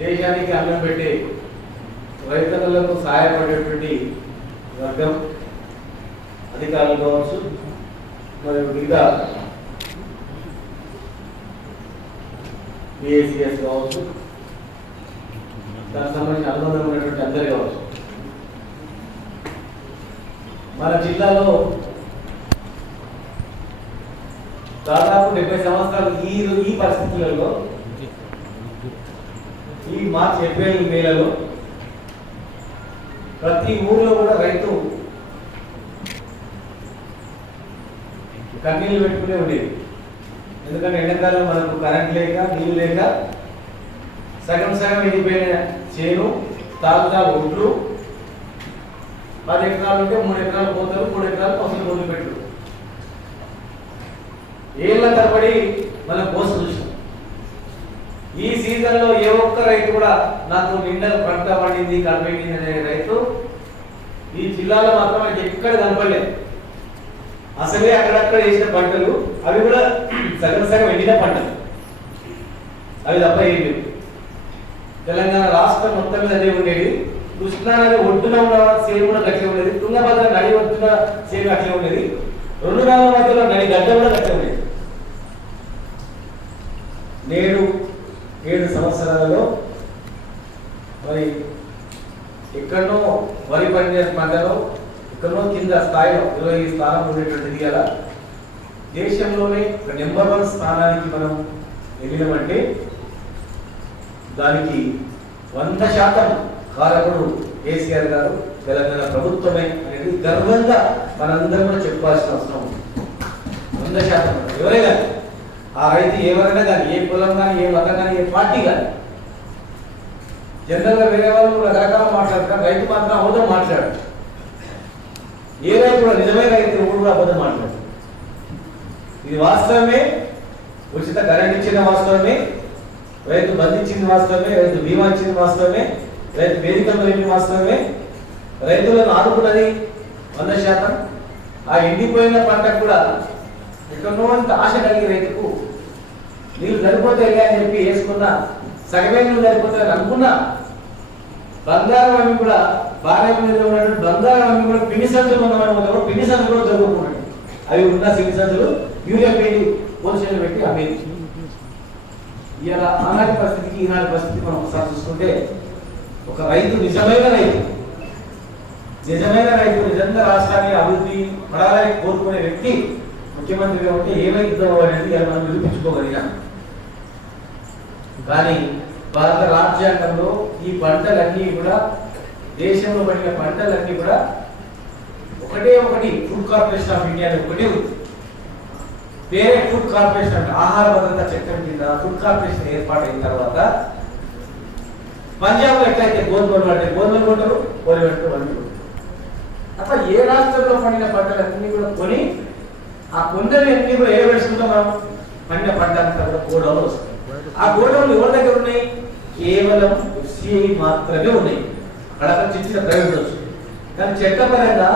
దేశానికి అన్నం పెట్టే రైతన్నలకు సహాయపడేటువంటి వర్గం అధికారులు కావచ్చు మరియు మిగతా బిఏసిఎస్ కావచ్చు దానికి సంబంధించిన అనుబంధం ఉన్నటువంటి అందరు కావచ్చు. మన జిల్లాలో దాదాపు డెబ్బై సంవత్సరాలు ఈ ఈ పరిస్థితులలో ఈ మార్చి ఏప్రిల్ మేలలో ప్రతి ఊర్లో కూడా రైతు కన్నీళ్ళు పెట్టుకునే ఉండేది. ఎందుకంటే ఎండాకాలం మనకు కరెంట్ లేక నీళ్ళు లేక సగం సగం ఎండిపోయిన చేను తాగుతా ఒడ్లు పది ఎకరాలు ఉంటే మూడు ఎకరాలు పోతారు మూడు ఎకరాలు పసులు మొదలు పెట్టు ఏళ్ళ తరబడి మనం కోసం చూసాం సీజన్లో ఏ ఒక్క రైతు కూడా నాకు నిండా పంట పండింది కనబడింది అనే రైతు ఈ జిల్లాలో మాత్రం మనకి ఎక్కడ కనపడలేదు. అసలే అక్కడక్కడ వేసిన పంటలు అవి కూడా సగం సగం ఎండిన పంటలు. అవి తప్ప ఏం లేవు. తెలంగాణ రాష్ట్రం మొత్తం మీద అదే ఉండేది. కృష్ణానది ఒడ్డున ఉన్న సేను కూడా గట్లే ఉండేది. తుంగభద్ర నడి ఒడ్డున సేను అట్లే ఉండేది. రెండు నాలుగు మధ్యలో నడి గడ్డ కూడా గట్లే ఉండేది. నేడు ఏడు సంవత్సరాలలో మరి ఎక్కడో వరి పండిన పంటలో ఎక్కడో కింద స్థాయిలో ఇరవై స్థానం ఉండేటువంటిది అలా దేశంలోనే ఒక నెంబర్ వన్ స్థానానికి మనం వెళ్ళినామంటే దానికి వంద శాతం కారకుడు కేసీఆర్ గారు తెలంగాణ ప్రభుత్వమే అనేది గర్వంగా మనందరం కూడా చెప్పాల్సిన అవసరం ఉంది. వంద శాతం. ఎవరైనా ఆ రైతు ఎవరైనా కానీ ఏ కులం కానీ ఏ మతం కానీ ఏ పార్టీ కానీ జనరల్గా వేరే వాళ్ళు రకరకాల మాట్లాడతారు రైతు మాత్రం అబద్ధం మాట్లాడు ఏ రైతు కూడా నిజమైన రైతు కూడా అబద్ధం మాట్లాడు ఇది వాస్తవమే ఉచిత కరెంట్ ఇచ్చిన వాస్తవమే రైతు బంధించింది వాస్తవమే రైతు బీమా ఇచ్చింది వాస్తవమే రైతు వేదికలు వెళ్ళిన వాస్తవమే రైతులను ఆదుకున్నది వంద శాతం. ఆ ఎండిపోయిన పంటకు కూడా ఎక్కడో అంత ఆశ కలిగి రైతుకు నీళ్ళు సరిపోతాయి అని చెప్పి వేసుకున్న. సగమే నీళ్ళు సరిపోతాయని అనుకున్నా. బంగారం అవి కూడా భార్య మీద ఉన్నటువంటి బంగారం అవి కూడా పిండి సంచులు ఉన్నవాడు కూడా పిన్ని సంచులు కూడా దొరుకుతున్నాయి. అవి ఉన్న సిన్ని సంచులు యూరియా పోలీసులు పెట్టి అమ్మేది. ఇలా ఆనాటి పరిస్థితికి ఈనాటి పరిస్థితి మనం ఒకసారి చూసుకుంటే ఒక రైతు నిజమైన రైతు నిజమైన రైతు నిజంగా రాష్ట్రాన్ని అభివృద్ధి పడాలని కోరుకునే వ్యక్తి ముఖ్యమంత్రిగా ఉంటే ఏమైందో అనేది మనం నిరూపించుకోగలిగాం. కానీ భారత రాజ్యాంగంలో ఈ పంటలన్నీ కూడా దేశంలో పడిన పంటలన్నీ కూడా ఒకటే ఒకటి ఫుడ్ కార్పొరేషన్ ఆఫ్ ఇండియా ఒకటే ఉంది. వేరే ఫుడ్ కార్పొరేషన్ అంటే ఆహార భద్రత చట్టం కింద ఫుడ్ కార్పొరేషన్ ఏర్పాటైన తర్వాత పంజాబ్ ఎట్లయితే గోధుమలు అంటే గోధుమలు కొంటారు వరి పెట్టు వరి అట్లా ఏ రాష్ట్రంలో పండిన పంటలన్నీ కూడా కొని ఆ కొండలు ఎన్ని కూడా ఏ వేసుకుంటాం మనం పండిన పంట అంతా కూడా గోడవలు వస్తాయి ఆ గోడౌన్లు ఎవరి దగ్గర ఉన్నాయి? కేవలం ఎఫ్సిఐ మాత్రమే ఉన్నాయి. అక్కడ చిన్న ప్రైవేట్ వచ్చు కానీ చట్టపరంగా